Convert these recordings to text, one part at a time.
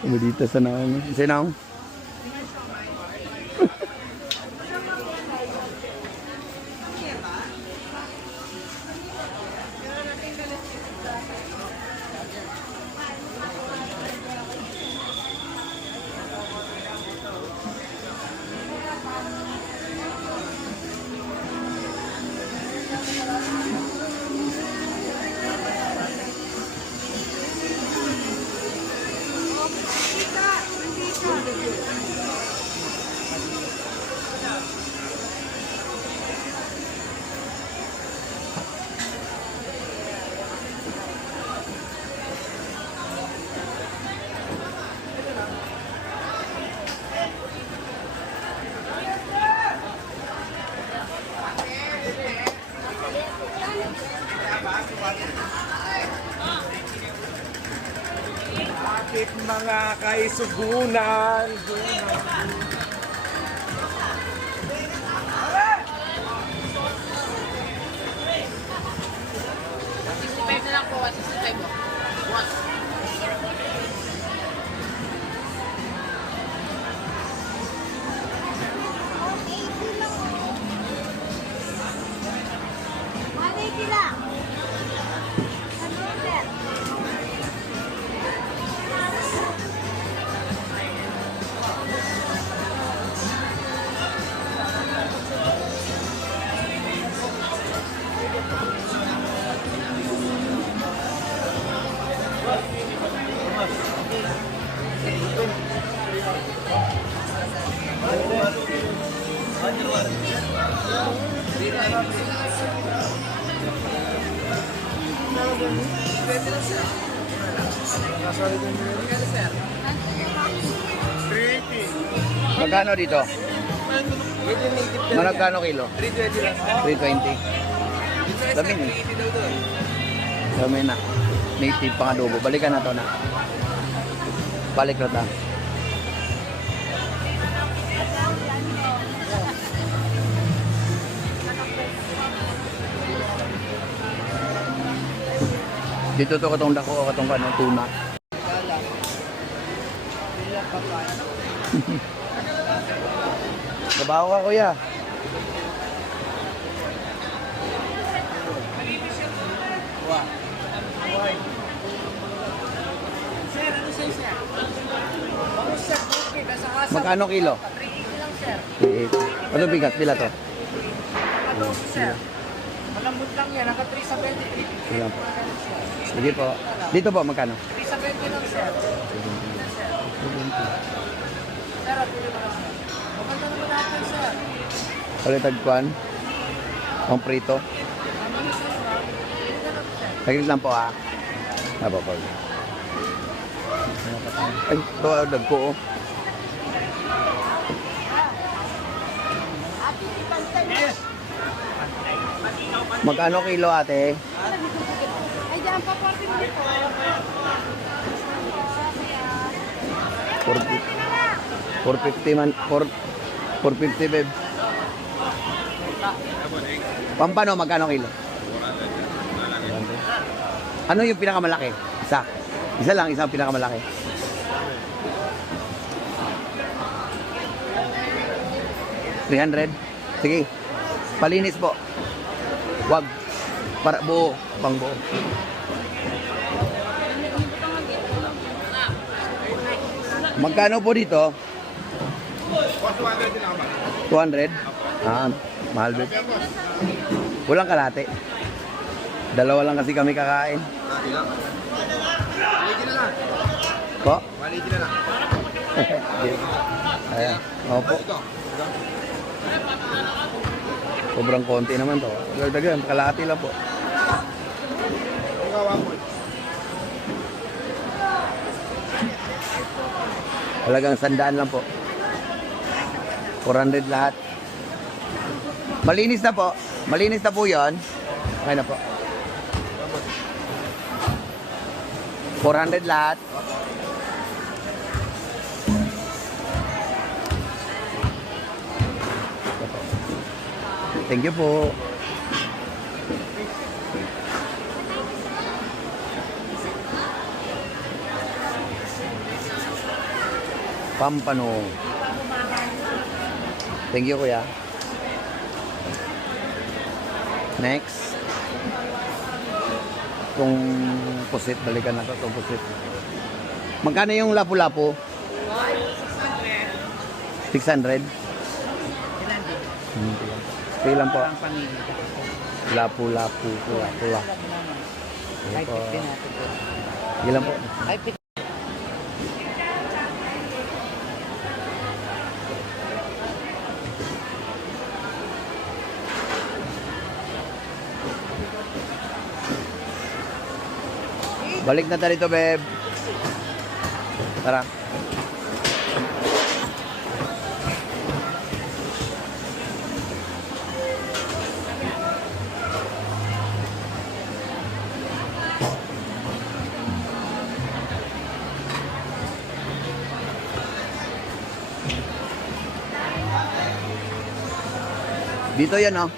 Dito sa naong. Sa naong. Bakit mga kaisugunan? Pwede lang po, 65 mo. Once. Magkano dito? Magkano kilo? 320. Dami na. Dami na. Native pang adobo. Balikan na to na. Balik na ta. Dito to katong dako o katong ano, tuna. Trabaho ka kuya. Sir, ano sa'yo, sir? Ako, sir, okay. Nasa asa. Magkano kilo? 380 lang, sir. Ano bigat? Pila to? Adobo, sir. Malambot lang yan. Naka 370. Ayan po. Sige po. Dito po, magkano? 370 lang, sir. Sir, at tuloy mo lang, sir. Maganda naman natin, sir. Palitag kwan. Ang prito. Saglit lang po ha. Napapag. Ay, ito dagko oh. Magkano kilo ate? Ay, dyan pa 40 minutes po. 450 man 450 babe. Pampano magkano kilo? Ano yung pinakamalaki? Isa. Isa lang, isang pinakamalaki. $300. Sige. Palinis po. Wag. Para buo, pang buo. Magkano po dito? 200? Ah, mahal ba? Walang kalate. Dalawa lang kasi kami kakain. Po? Ayan. Opo. Sobrang konti naman to. Dagan, kalahati lang po. Talagang 100 lang po. 400 lahat. Malinis na po. Malinis na po yun. Okay na po. 400 lahat. Thank you po. Pampano. Thank you, kuya. Next. Itong pusit, balikan na to, itong pusit. Magkano yung lapu-lapu? 600. Okay lang po. Lapu-lapu, pula-pula. Ay, natin po. Ilan po? Ay, Balik na tayo dito, babe. Tara. Dito yan, oh.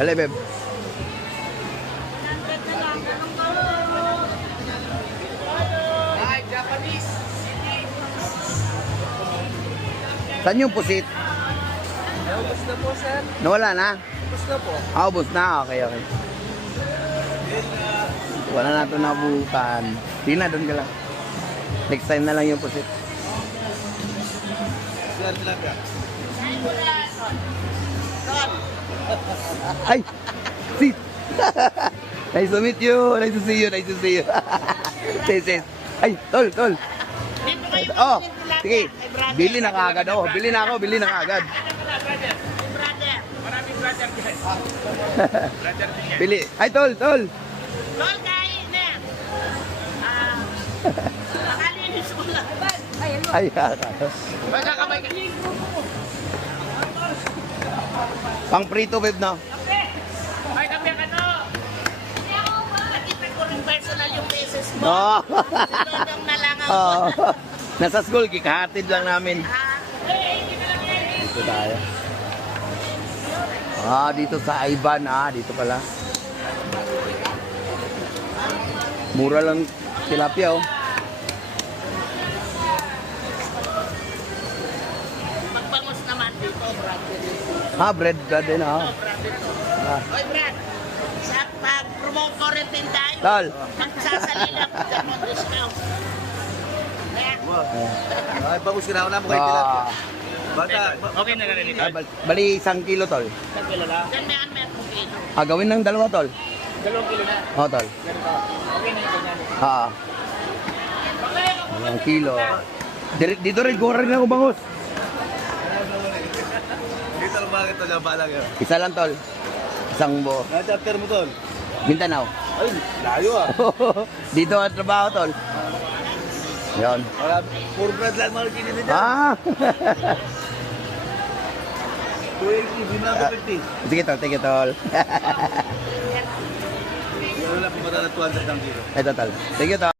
Hali, babe. Ay, Japanese city. Saan yung pusit? Ubus na po, sir. Nawala na? Ubus na po. Ah, ubos na. Okay, okay. Wala na ito nabukan. Sige na, doon ka lang. Next time na lang yung pusit. Sir, tilapia. Ay! Sit! Nice to meet you. Nice to see you. Nice to see you. Sis. Ay, tol, tol. Oh, sige. Bili na kaagad. Oh, bili na ako. Bili na kaagad. Maraming brother guys. Bili. Ay, tol, tol. Tol, kain na. Nakalinis ko lang. Ay, Magkakamay ka. pang prito, babe, no? Ay, kape ka no. Nakita ko rin personal yung faces mo. No. Sinunong na lang ako. Oh. Nasa school, kikahatid lang namin. Dito tayo. Ah, dito sa Ivan. Ah, dito pala. Mura lang tilapia, oh. Magbangus naman dito, brother. Ah, bread din, ah. Ah. Oy, Brad. Sa pag-promote ko rin din tayo. Tol. Magsasalila ko dyan ng discount. Ay, bagus ka na ako na mo kay tilapia. Ah, Bata, Okay na rin ito. bali 1 kilo, tol. Diyan may anmet kilo. Ah, gawin ng 2, tol. 2 kilo na. Oh, tol. Okay na yung ganyan. Ah. 1 kilo. Dito rin, kuha rin ako bangus. dito lang bakit ito, balang yun. Isa lang, tol. Isang buo. Na-chapter mo, tol. Mindanao. Ay, layo ah. Dito ang trabaho, tol. Yan. Wala, puro brad lang mga kinili dyan. Ah! 280, di na 50. Sige, tol. Sige, tol. Wala na pumunta na 200 ang kilo. Ito, tol. Sige, tol.